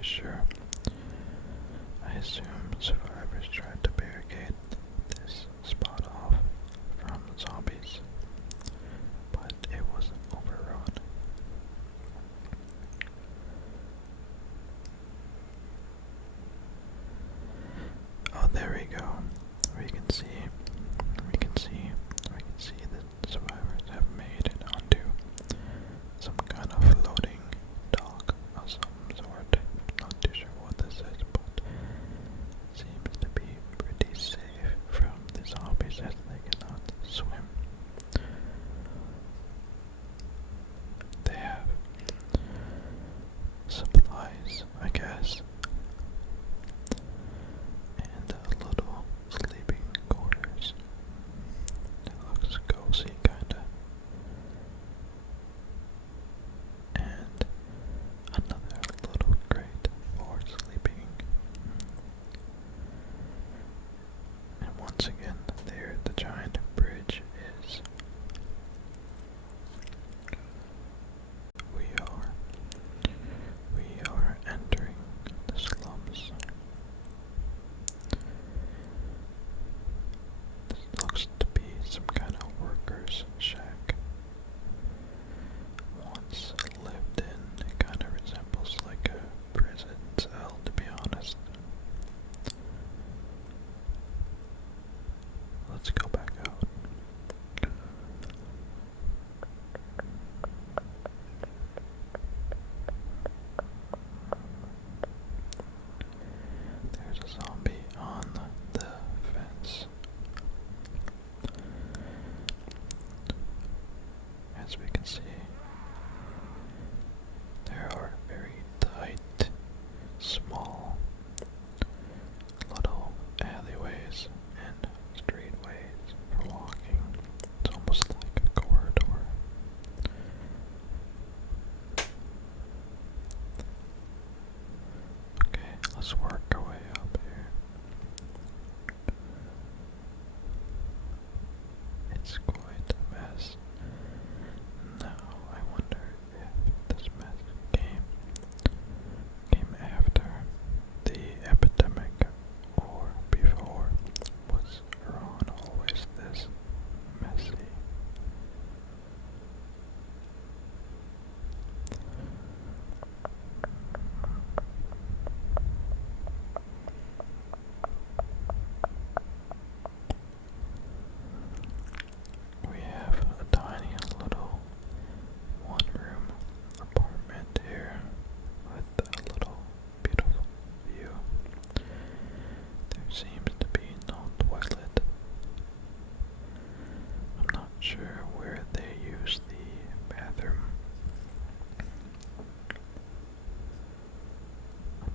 too sure. I assume survivors tried to barricade this spot off from zombies, but it was overrun. Oh, there we go. We can see the survivors have made it onto some kind of floating dock of some sort. Not too sure what this is, but seems to be pretty safe from the zombies as they cannot swim. They have supplies, I guess, and little sleeping quarters. It looks cozy, kinda. And another little crate for sleeping. And once again, there the giant bridge is. We are entering the slums. This looks to be some kind of workers' shack. Once lived in, it kind of resembles like a prison cell, to be honest. Let's go back out. There's a zombie on the fence. As we can see, there are very tight, small, little alleyways and streetways for walking. It's almost like a corridor. Okay, let's work our way up here. It's quite a mess. Now I wonder if this mess came after the epidemic or before. Was Harran always this messy? We have a tiny little one-room apartment here with a little beautiful view. There seems to be no toilet. I'm not sure where they use the bathroom.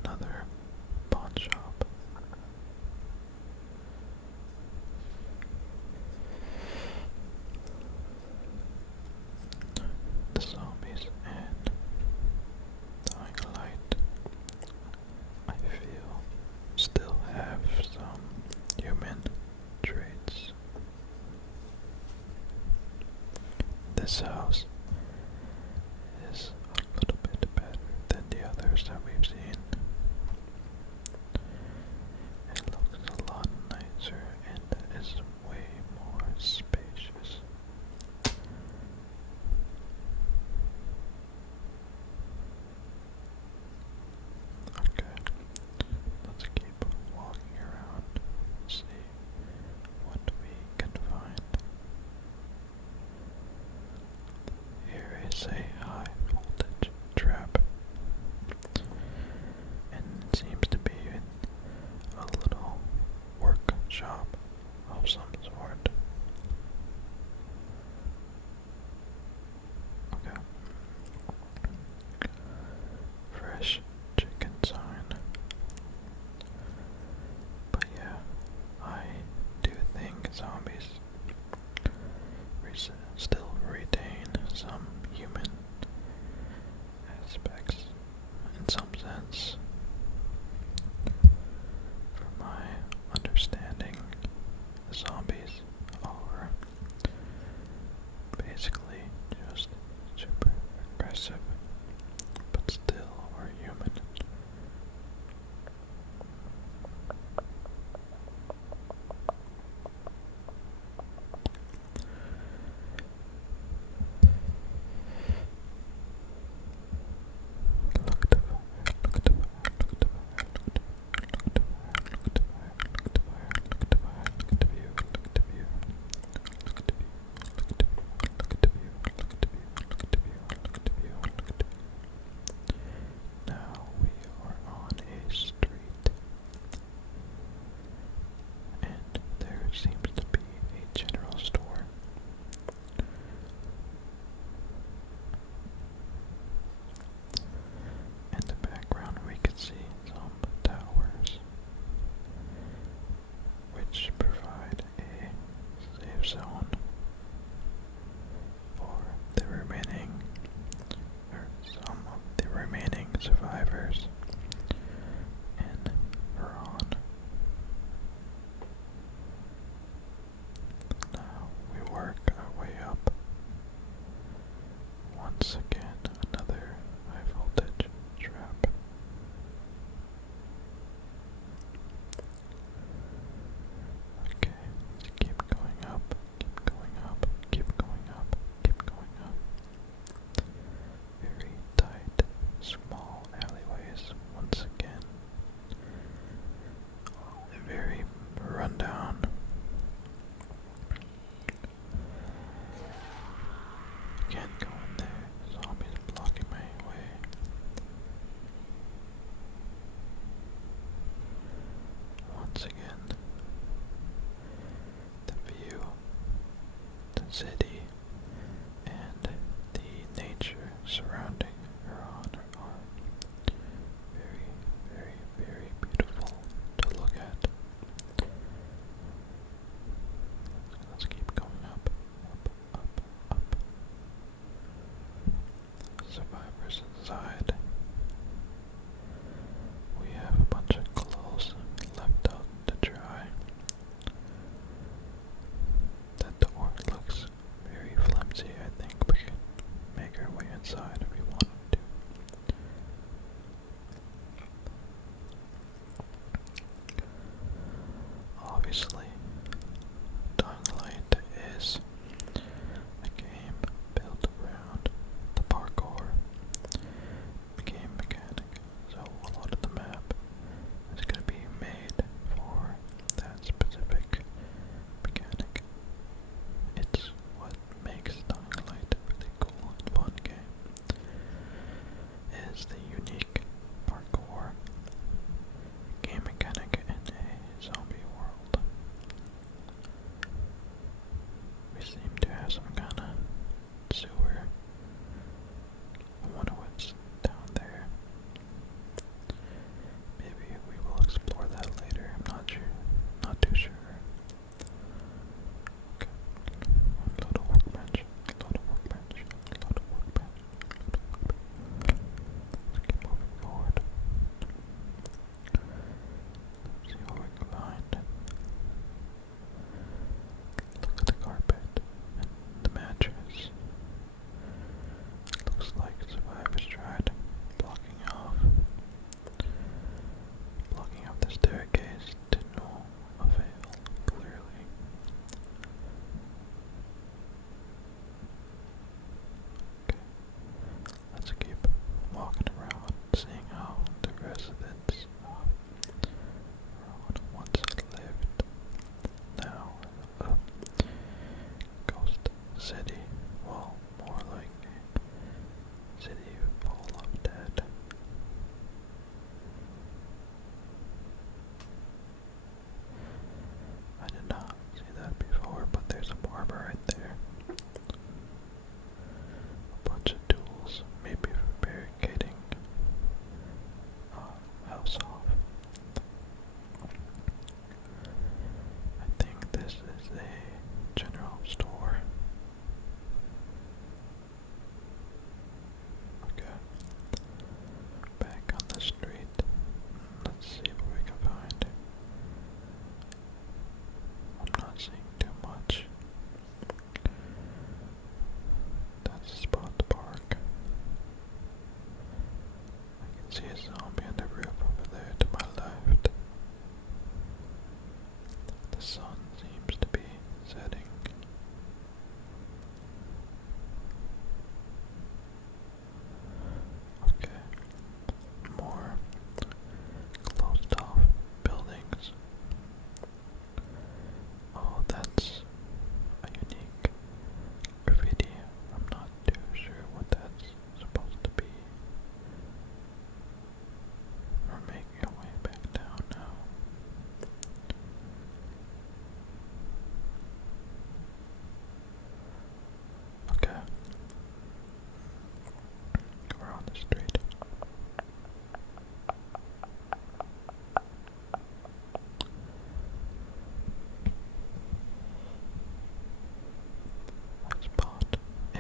Another pawn shop. The zombies and dying light, I feel, still have some human traits. This house is a little bit better than the others that we've seen. It looks a lot nicer and is way more spacious. Okay, let's keep walking around, see what we can find. Here is a high voltage trap, and it seems to be a little workshop of some sort. Okay. Fresh chicken sign. But yeah, I do think zombies still retain some human aspects in some sense. From my understanding, zombies are basically just super aggressive, but still are human. obviously, Dying Light is a game built around the parkour game mechanic, so a lot of the map is going to be made for that specific mechanic. It's what makes Dying Light a really cool and fun game, is the unique parkour game mechanic in a zombie world. We seem to have some kind of sewer. I wonder what's down there. Maybe we will explore that later. I'm not sure. Not too sure. Okay. Load of workbench. Load of workbench. Load of workbench. Let's keep moving forward. Let's see what we can find. Look at the carpet and the mattress. Looks like survivors tried blocking off the staircase to no avail, clearly. Okay, let's keep walking around, seeing how the residents around once lived. Now, ghost city, well, more like a city full of dead. I did not see that before, but there's a barber right there. A bunch of tools, maybe for barricading house off. I think this is a general store. Okay. Back on the street. Let's see what we can find. I'm not seeing too much. That's a spot to park. I can see a zombie on the roof over there to my left. The sun seems to be setting. Okay. More closed off buildings. Oh, that's a unique graffiti. I'm not too sure what that's supposed to be. We're making our way back down now. Okay. We're on the street. I spot a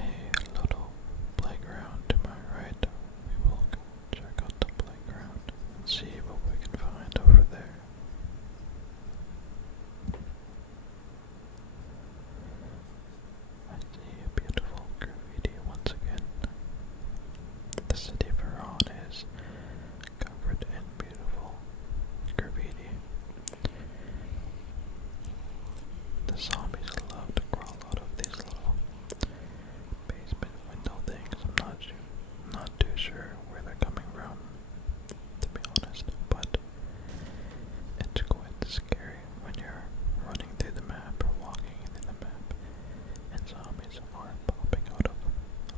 little playground to my right. We will go check out the playground and see what we can find over there. I see a beautiful graffiti once again. The city of Harran is covered in beautiful graffiti. The zombies love to crawl out of these little basement window things. I'm not too sure where they're coming from, to be honest, but it's quite scary when you're running through the map or walking through the map and zombies are popping out of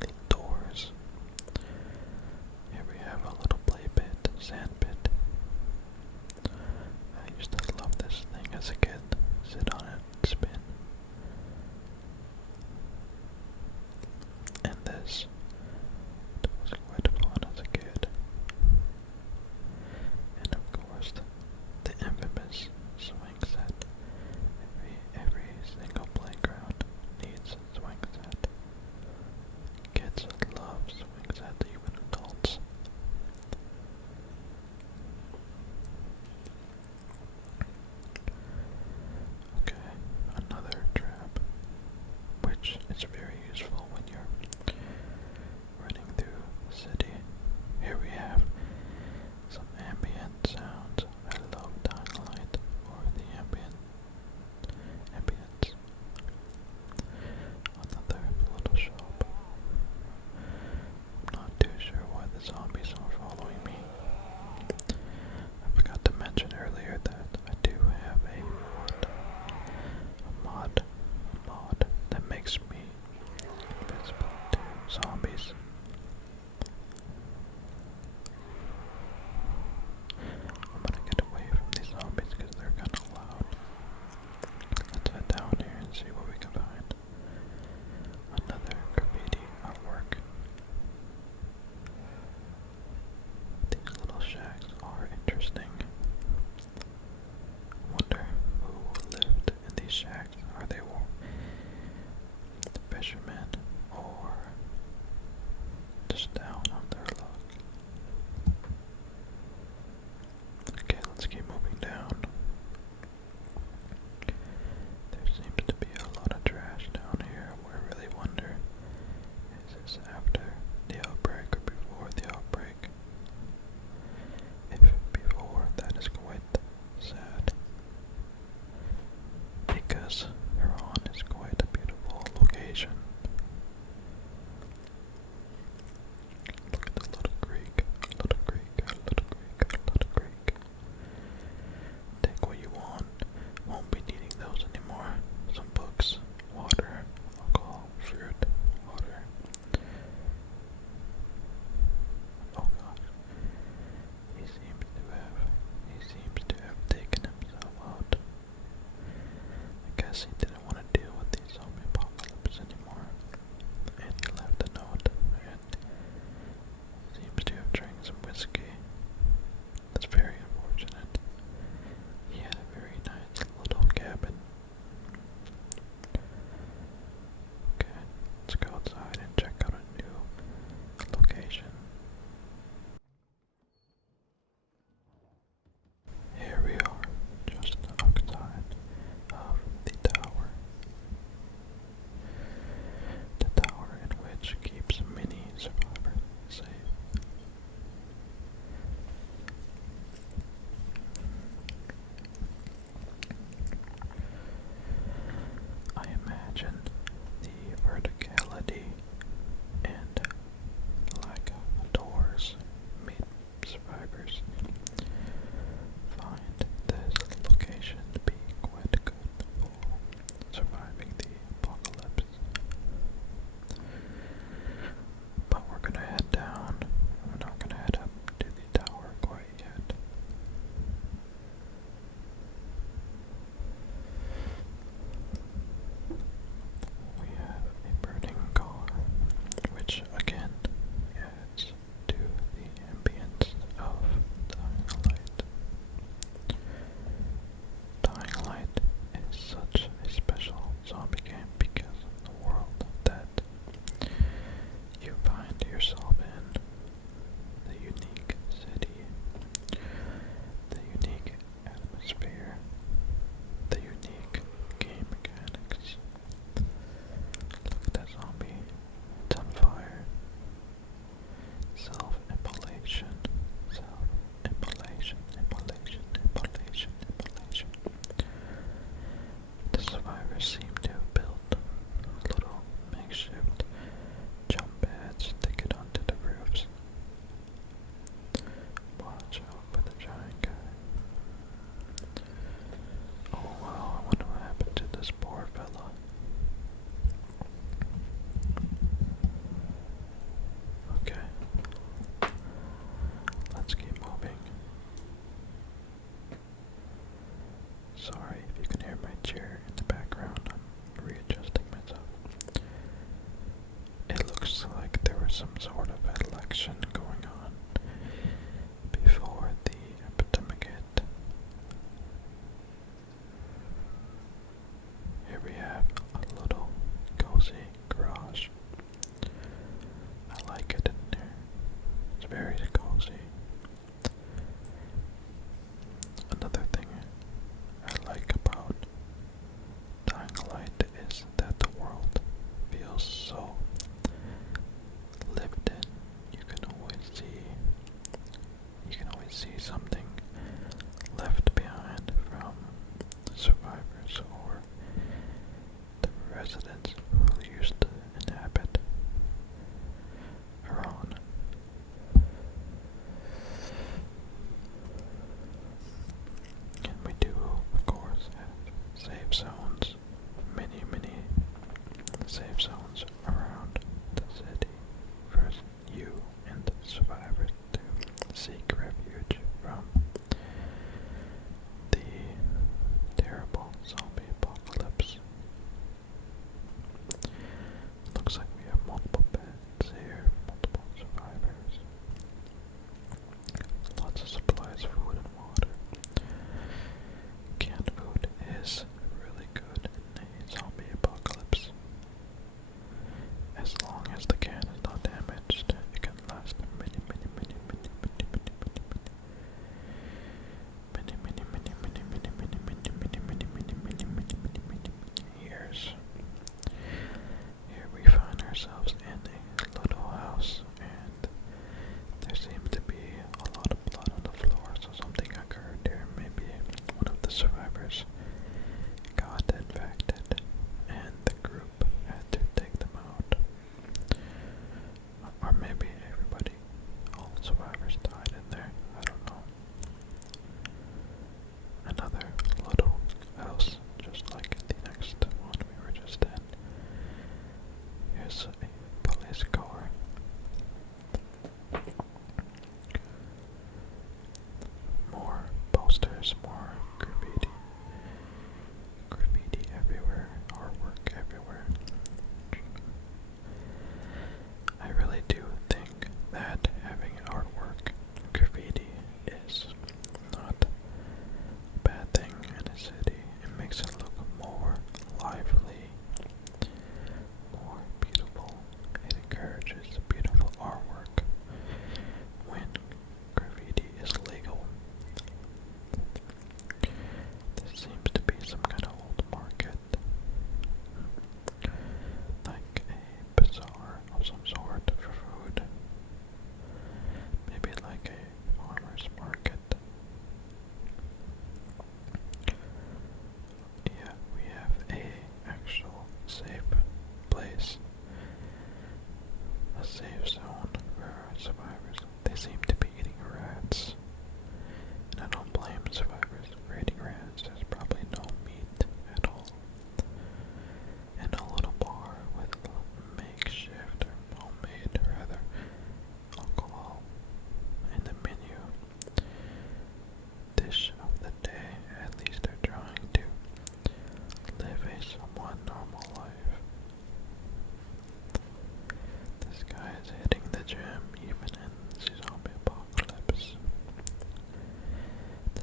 little doors. Here we have a little play pit, sand pit. I used to love this thing as a kid. Sit on it, spin. And this was quite fun as a kid. And of course, the infamous swing set. Every single playground needs a swing set. Kids love swing sets, even adults. Okay, another trap, which is very useful when you're running through the city. Here we have some ambient sounds. I love Dying Light for the ambient That's very unfortunate. He had a very nice little cabin. Okay, let's go outside and check out a new location. Here we are, just outside of the tower. The tower in which keeps many survivors safe. I imagine the verticality and lack of doors made survivors find this location to be quite good for surviving the apocalypse. But we're gonna head down. We're not gonna head up to the tower quite yet. We have a burning car, which again adds to the ambience of Dying Light. Dying Light is such a special zombie game because of the world that you find yourself in, the unique city, the unique atmosphere, the unique game mechanics. Look at that zombie. It's on fire. Self-immolation. Self-immolation. Immolation. Immolation. Immolation. The survivors seem to have built little makeshift jump pads to get onto the roofs. Watch out for the giant guy. Oh wow, I wonder what happened to this poor fella. Okay. Let's keep moving. Sorry if you can hear my chair in the background. I'm readjusting myself. It looks like there was some sort of election going on before the epidemic hit. Here we have a little cozy garage. I like it in there. It's very cozy. Another thing I like about Dying Light is that the world feels so lived in. You can always see something left behind from survivors or the residents who used to inhabit Harran. And we do, of course, have safe zones, many safe zones around the city for you and the survivors to seek refuge from the terrible zombie apocalypse.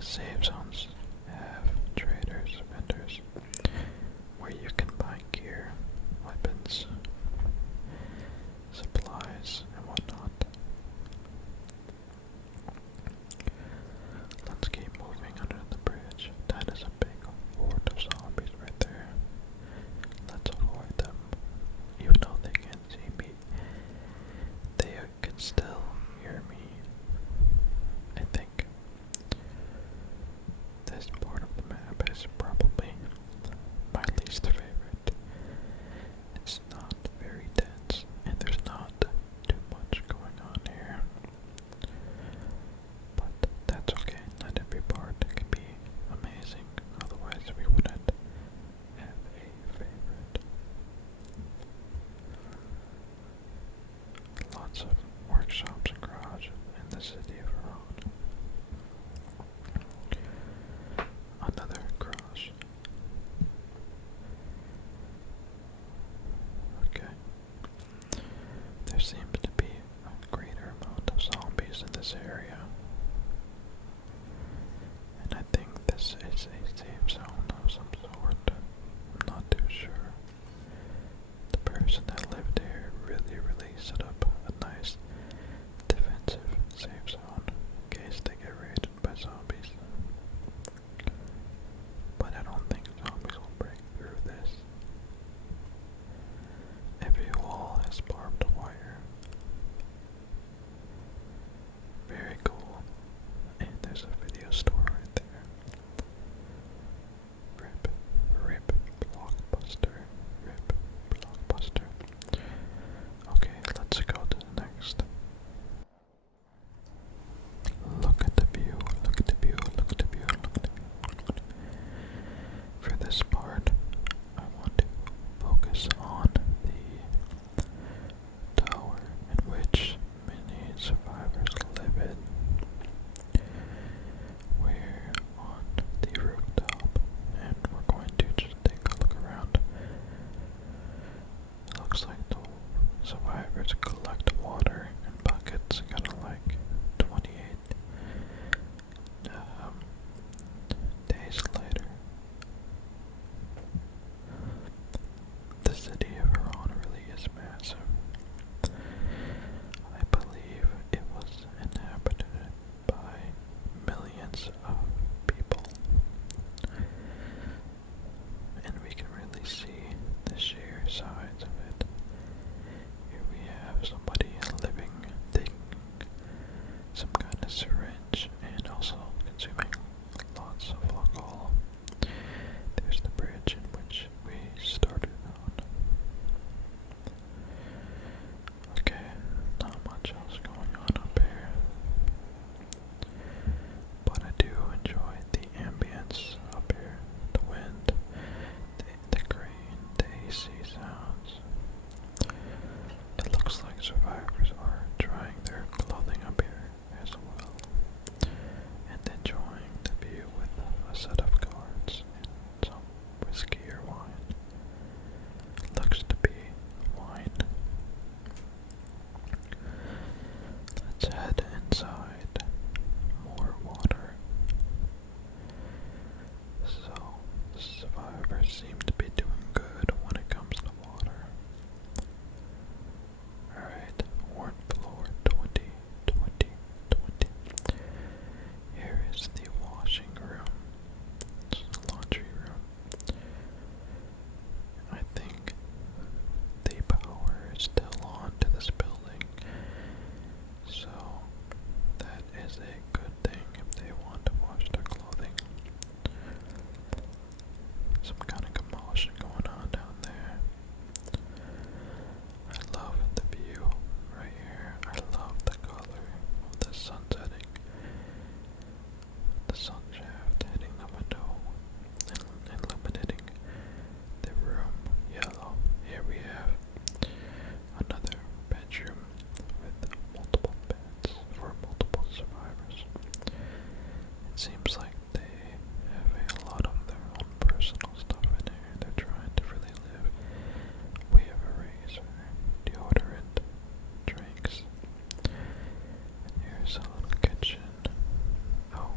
safe zones have traders, vendors, where you can buy gear, weapons, supplies, and whatnot. Let's keep moving under the bridge. That is a big horde of zombies right there. Let's avoid them. Even though they can't see me, they can still hear me. I think this part of the map is probably my least favorite. It's not very dense, and there's not too much going on here. But that's okay, not every part can be amazing, otherwise we wouldn't have a favorite. Lots of workshops and garages in the city of Harran. Another garage. Okay. There seems to be a greater amount of zombies in this area. And I think this is a safe zone of some sort. I'm not too sure. The person that lived here really set up a nice defensive safe zone in case they get raided by zombies. But I don't think zombies will break through this. Every wall has barbed wire. Very cool. And there's a video store right there. Rip, Blockbuster. Rip, Blockbuster. Okay, let's go to the next. Look at the view, look at the view, look at the view, look at the view. For this part, I want to focus on the tower in which many survivors live in. We're on the rooftop, and we're going to just take a look around. It looks like the survivors collect water in buckets, kind of like 28 days later. The city of Harran really is massive. I believe it was inhabited by millions of people. And we can really see the sheer size of it. Here we have somebody living, taking some kind of syringe, and also consuming lots of alcohol. There's the bridge in which we started on. Okay, not much else going on up here. But I do enjoy the ambience up here. The wind, the grain, the AC sounds. It looks like survivors are drying their clothing up here as well, and enjoying the view with a set of cards and some whiskey or wine. Looks to be wine. Let's head inside. More water. So, the survivors seem to be doing good when it comes to water. Alright, Warren floor 20. Here is the washing room. It's the laundry room. I think the power is still on to this building, so that is a good thing if they want to wash their clothing. Some kind of commotion going on down there. I love the view right here. I love the color of the sun setting. The sun shaft hitting the window and illuminating the room yellow. Here we have another bedroom with multiple beds for multiple survivors. It seems like they have a lot of their own personal stuff in here. They're trying to really live. We have a razor, deodorant, drinks. And here's a little kitchen. Oh,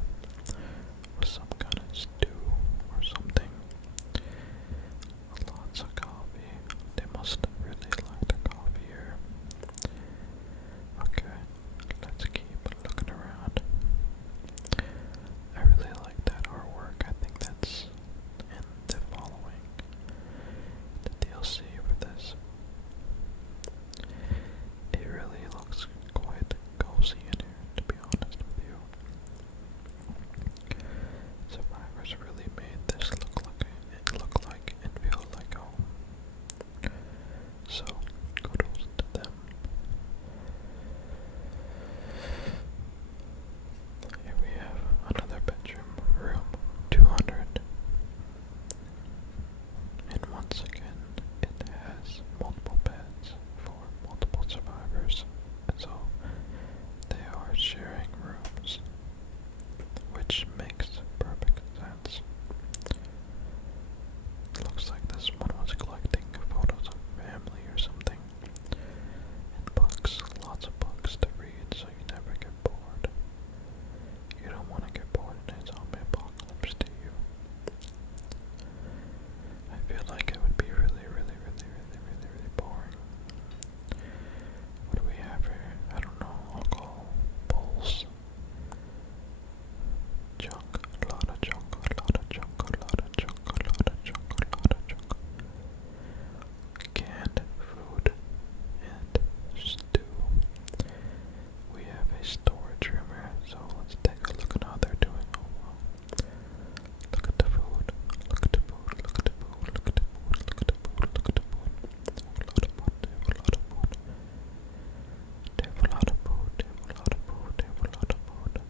which makes perfect sense. It looks like this one was collecting photos of family or something. And books, lots of books to read so you never get bored. You don't want to get bored in a zombie apocalypse, do you? I feel like it would be really boring. What do we have here? I don't know. Alcohol, bowls, junk, a lot of junk, a lot of junk, a lot of junk, a lot of junk, a lot of junk. Canned food and stew. We have a storage room here, so let's take a look at how they're doing. Oh wow. Look at the food. Look at the food. Look at the food. Look at the food. Look at the food. Look at the food. They have a lot of food. They have a lot of food. They have a lot of food. They have a lot of food. They have a lot of food.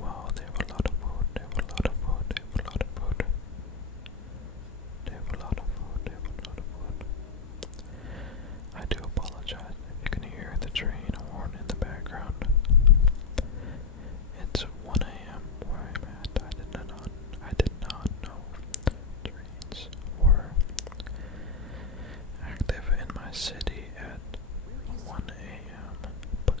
Wow, they have a lot of food. They have a lot of food. They have a lot of food. They have a lot of food. They have a lot of food. I do apologize if you can hear the train horn in the background. It's 1 a.m. where I'm at. I did not know trains were active in my city at 1 a.m. But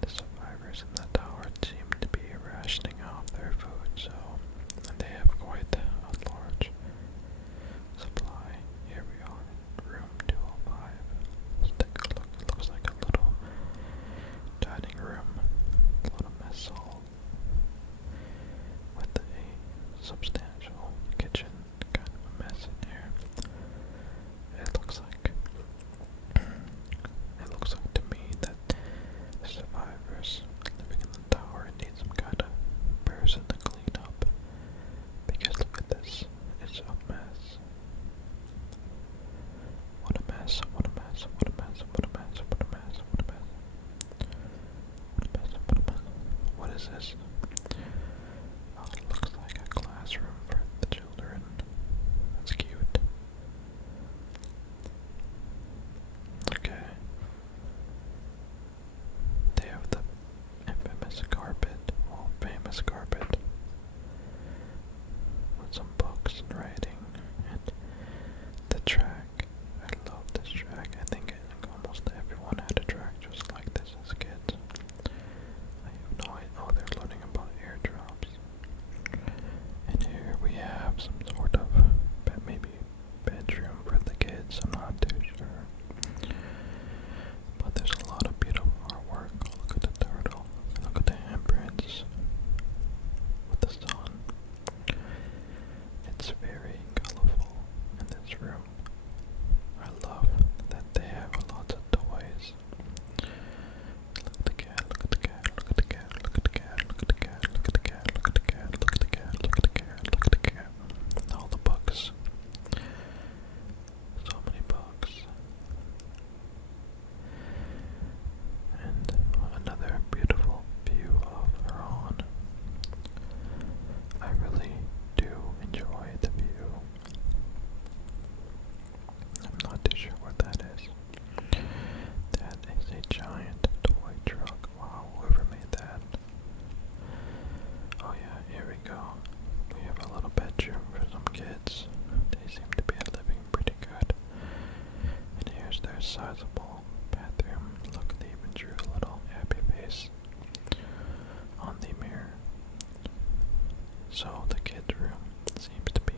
the survivors in the tower seem to be rationing off their food, so they have quite a large supply. Here we are in room 205. Let's take a look. It looks like a little dining room, a little mess hall with a substantial kitchen, kind of a mess in here. It looks like to me that the survivors living in the tower need some kind of person to clean up, because look at this, it's a mess. What a mess, what a mess, what a mess, what a mess, what a mess, what a mess. What a mess, what a mess. What is this? Oh, it looks like a classroom for the children. That's cute. Okay. They have the infamous carpet, well, famous carpet, with some books and writing, and the track. I love this track. I think almost everyone had a track just like this as kids. I have no idea. Oh, they're learning about airdrops. And here we have some sort of maybe bedroom for the kids. I'm not too sure. But there's a lot of beautiful artwork. Look at the turtle. Look at the handprints with the sun. It's very colorful in this room. I love that they have lots of toys. Look at the cat, look at the cat, look at the cat, look at the cat, look at the cat, look at the cat, look at the cat, look at the cat, look at the cat, look at the cat. All the books. So many books. And another beautiful view of Harran. I really do enjoy the view. I'm not too sure what that is. That is a giant toy truck. Wow, whoever made that. Oh yeah, here we go. We have a little bedroom for some kids. They seem to be living pretty good. And here's their sizable bathroom. Look, they even drew a little happy face on the mirror. So the kids' room seems to be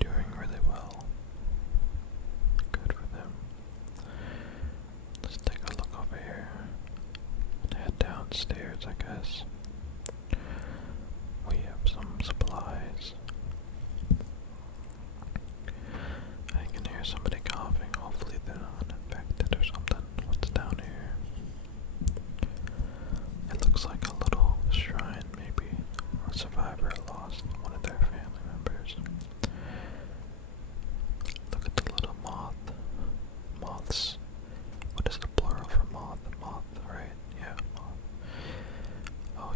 doing really well. Good for them. Let's take a look over here and head downstairs, I guess. We have some supplies. I can hear somebody coughing. Hopefully they're not infected or something. What's down here? It looks like a little shrine, maybe. A survivor lost one of their family members. Look at the little moths. What is the plural for moth? Moth, right? Yeah, moth. Oh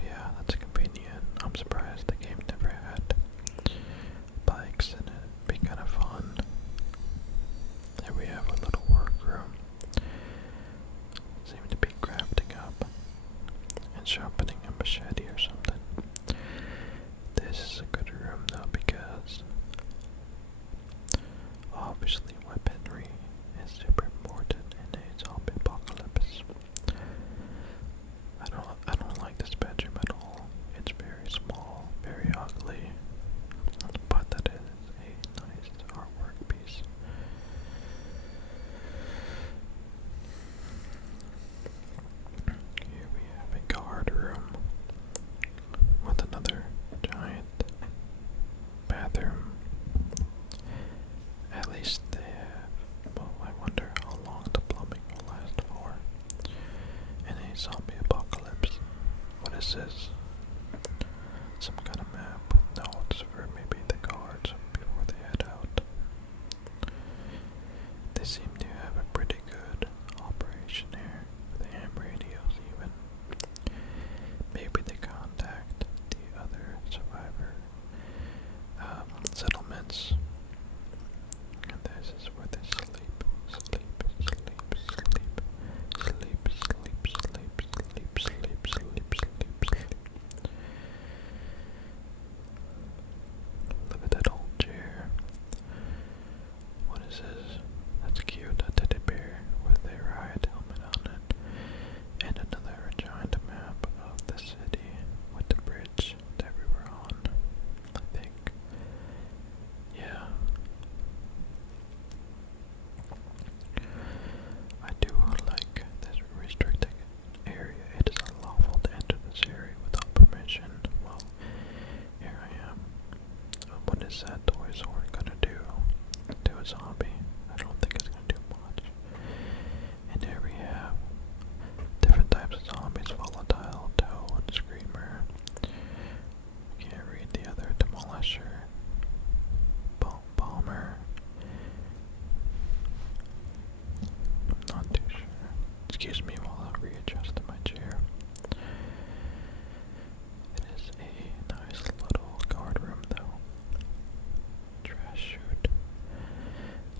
sharpening a machete or something. This is a good room though because obviously weaponry is super important in a zombie apocalypse. I don't like this bedroom at all. It's very small, very ugly, but that is a nice artwork piece. Here we have a guard room with another giant bathroom. At least they have. Well, I wonder how long the plumbing will last for in a zombie apocalypse. What is this? Some kind of map. Notes for maybe the guards before they head out. They seem to have a pretty good operation here with ham radios even. Maybe they contact the other survivor settlements. And this is where they sleep. Sleep, sleep, sleep. Sleep, sleep, sleep, sleep, sleep, sleep, sleep, sleep. Look at that old chair. What is this? That's cute. A teddy bear with a riot helmet on it. And another giant map of the city with the bridge that we were on, I think. Yeah. I do like this restricted area. It is unlawful to enter this area without permission. Well, here I am. What is that toy sword gonna do to a zombie? I don't think it's gonna do much. And here we have different types of zombies: volatile, toad, screamer. Can't read the other: demolisher, bomber. Not too sure. Excuse me while I readjust my chair. It is a nice little guard room though. Trash chute.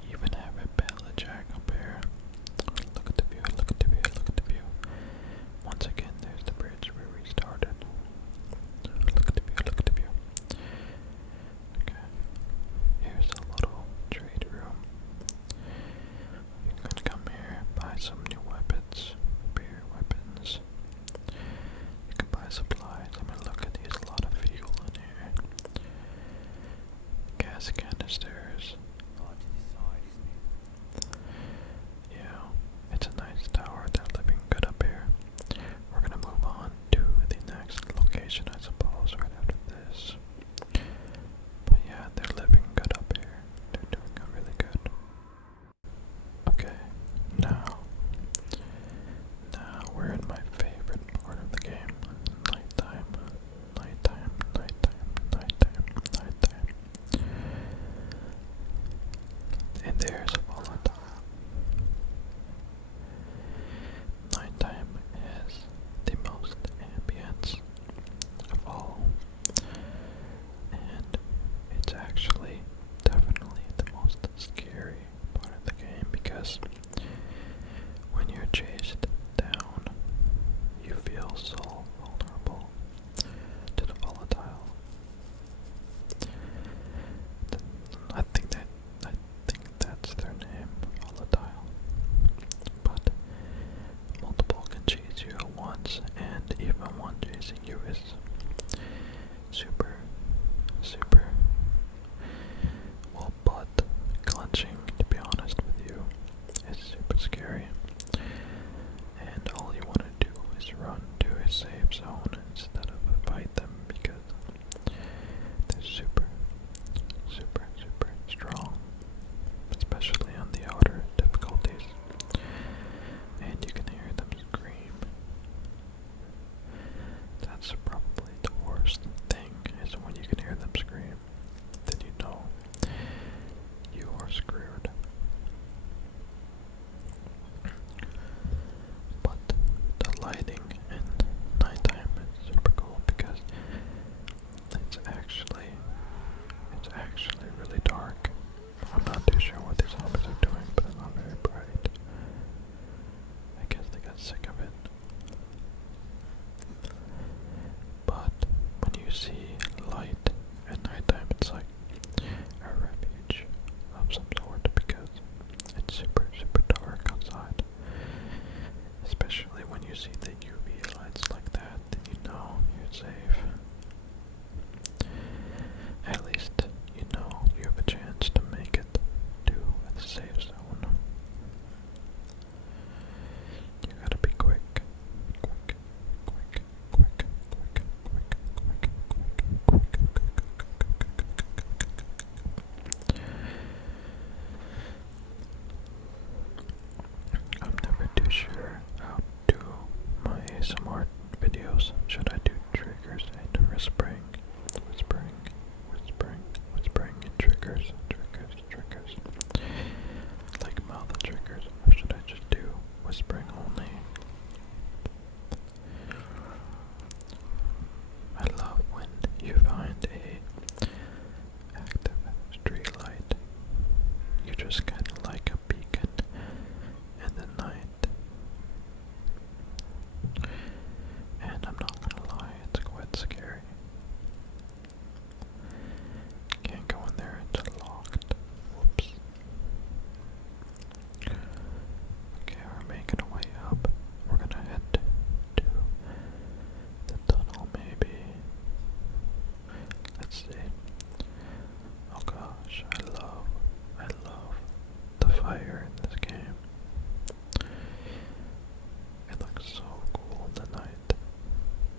Even have a pallet jack up here. Look at the view, look at the view, look at the view. Once again, there's the bridge where we started. Look at the view, look at the view. Okay. Here's a little trade room. You can come here, buy some new weapons, repair weapons. You can buy supplies. I mean, look at these, a lot of fuel in here. Gas canisters. Yeah, it's a nice tower. They're living good up here. We're gonna move on to the next location, I suppose, right after this. But yeah, they're living good up here. They're doing really good. Okay, now we're in my favorite part of the game. Nighttime, nighttime, nighttime, nighttime, nighttime. And there's a volatile. Nighttime is the most ambience of all. And it's actually definitely the most scary part of the game because when you're chased down, you feel so vulnerable to the volatile. I think that's their name, volatile. But multiple can chase you at once, and even one chasing you is super, super, well, butt clenching, to be honest with you. It's super scary. And all you want to do is run to a safe zone instead of fight them because they're super, super, super strong, especially on the outer difficulties. And you can hear them scream. That's probably the worst thing, is when you can hear them scream. Then you know you are screwed. But the lighting in nighttime is super cool. videos. Should I do triggers and whispering? Whispering, whispering, whispering and triggers, triggers, triggers. Like mouth triggers. Or should I just do whispering only? I love when you find a active street light. You just kind of like a beacon in the night. And I'm not gonna lie, it's quite scary. Can't go in there, it's locked. Whoops. Okay, we're making our way up. We're gonna head to the tunnel, maybe. Let's see. Oh gosh, I love the fire in this game. It looks so cool in the night.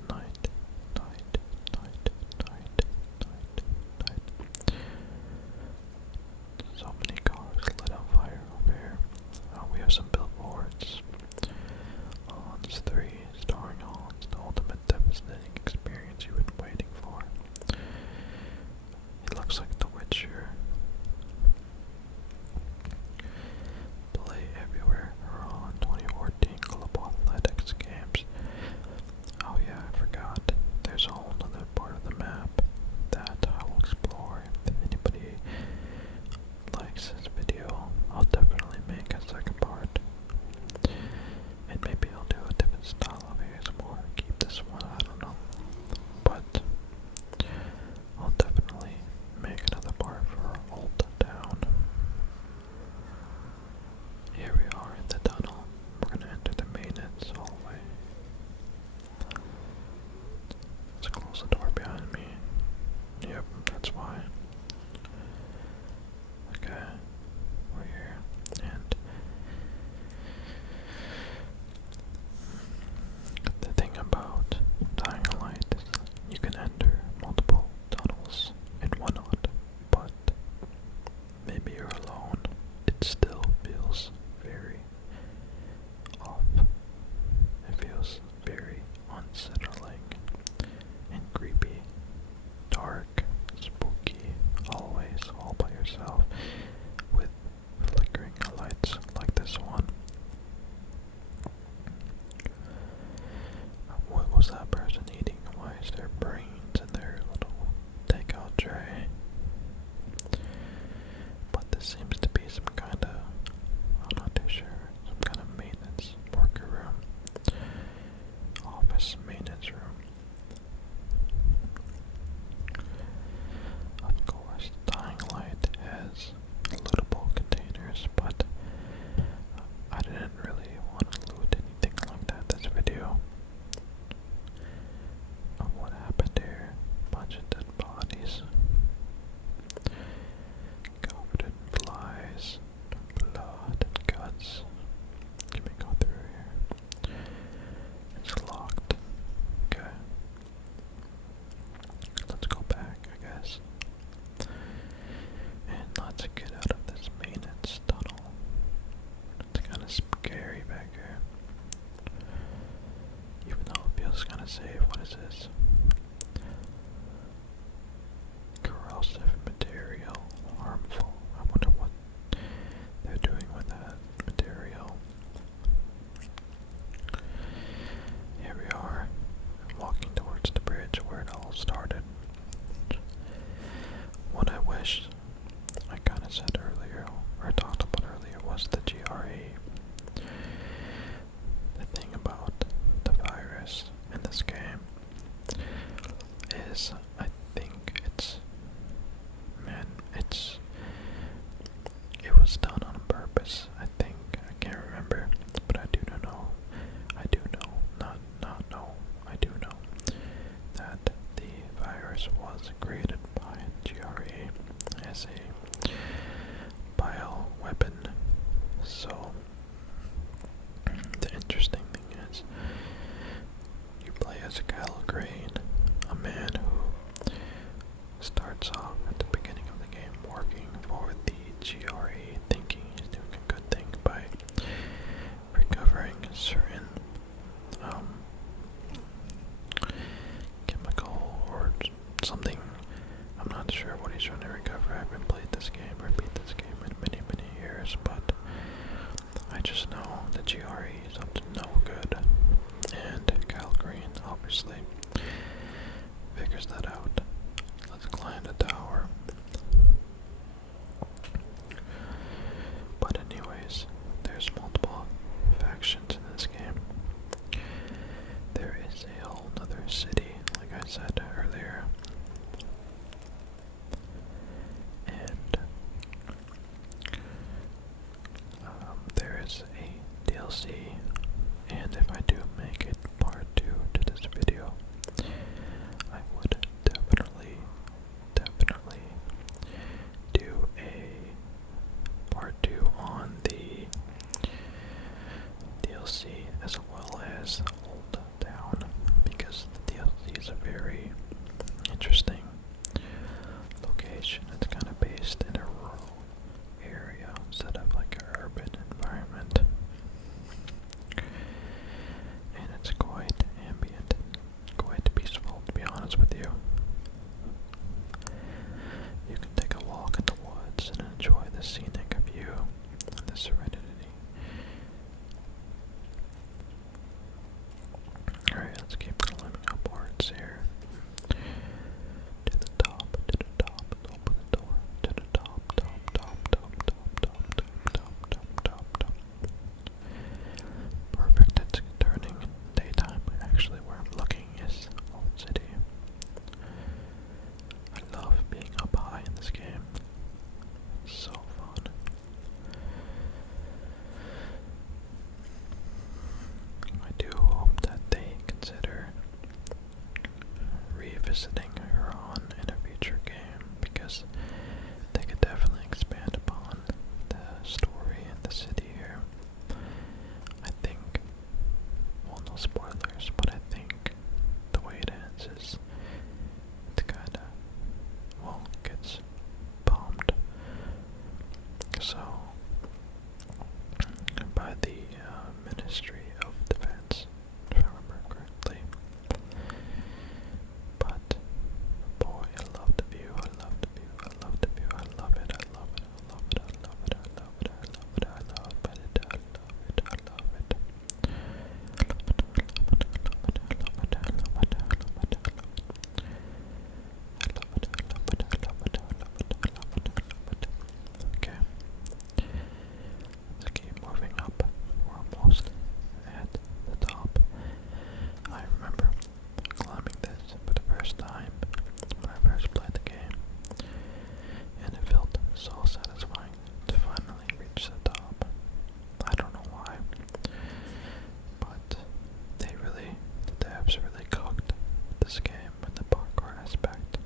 Night, night, night, night, night, night. So many cars lit on fire over here. Oh, we have some billboards. Hans 3, starring Hans, the ultimate devastating experience you've been waiting for. It looks like The Witcher. Play everywhere. Harran 2014 Global Athletics Games. Oh yeah, I forgot. There's a whole other part of the map that I will explore. If anybody likes this video, I'll definitely make a second part. And maybe I'll do a different style of ASMR. Keep this one, I don't know. But I'll definitely make another part for Old Town. Here we are in the tunnel. We're gonna enter the maintenance hallway. Let's close the door behind me. Yep, that's why. Okay, we're here. And the thing about Dying Light is you can enter multiple tunnels and whatnot, but maybe you're alone. It still feels very off. It feels very unsettling and creepy, dark, spooky, always all by yourself with flickering lights like this one. What was that person eating? Why is there brains in their little takeout tray? But this seems to be some kind of, I'm not too sure, some kind of maintenance worker room. Office maintenance room. Of course, Dying Light has lootable containers, but I didn't really want to loot anything like that this video. Of what happened here? Bunch of dead bodies. Covered in flies, blood, and guts. Can we go through here? It's locked. Okay. Let's go back, I guess. And let's get out of this maintenance tunnel. It's kind of scary back here. Even though it feels kind of safe. What is this? Corrosive material. Harmful. I wonder what they're doing with that material. Here we are, walking towards the bridge where it all started. What I wish I kind of said earlier, or talked about earlier, was the GRE. The thing about the virus in this game is, I think it was done on purpose. I think, I can't remember, but I do know that the virus was created by GRE as a bioweapon. So the interesting thing is, you play as a Kyle Crane, a man who starts off at the beginning of the game working for the GRE, thinking he's doing a good thing by recovering certain this game, repeat this game in many, many years, but I just know that GRE is up to no good, and Kyle Green obviously figures that out. Let's climb the tower. But anyways, there's multiple factions in this game. There is a whole other city, like I said earlier. And there is a DLC, and if I do make it part 2 to this video, I would definitely do a part 2 on the DLC as well as Old Town, because the DLC is a very interesting location. It's kind of based in a rural area instead of like an urban environment, and it's quite ambient and quite peaceful, to be honest with you. You can take a walk in the woods and enjoy the scenic view and the serenity. Alright, let's keep climbing upwards here. To the top, open the door. To the top. Perfect, it's turning daytime. Actually, where I'm looking is Old City. I love being up high in this game. It's so fun. I do hope that they consider revisiting Harran in a future game, because they could definitely expand upon the story and the city here. I think, well, no spoilers, but I think the way it ends is it's kinda, well, gets bombed. So, by the Ministry of Defense, if I remember correctly. But, boy, I love the view, I love the view, I love the view, I love it, I love it, I love it, I love it, I love it, I love it, I love it, I love it, I love it, I love it. Okay. Let's keep moving up. We're almost at the top. I remember climbing this for the first time when I first played the game, and it felt so satisfying to finally reach the top. I don't know why, but the devs really cooked this game with the parkour aspect.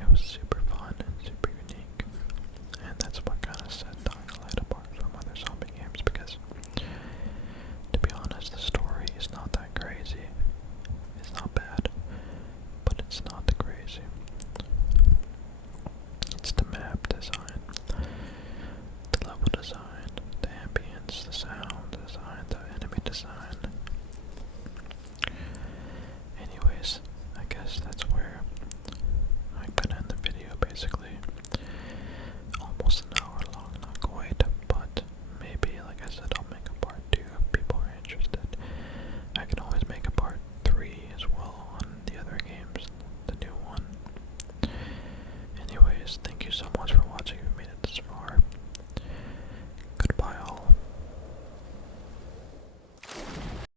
It was super fun and super unique, and that's what kind of set Dying Light apart from other zombie games, because, to be honest, the story is not that crazy. It's not bad, but it's not that crazy. It's the map design, the level design, the ambience, the sound design, the enemy design,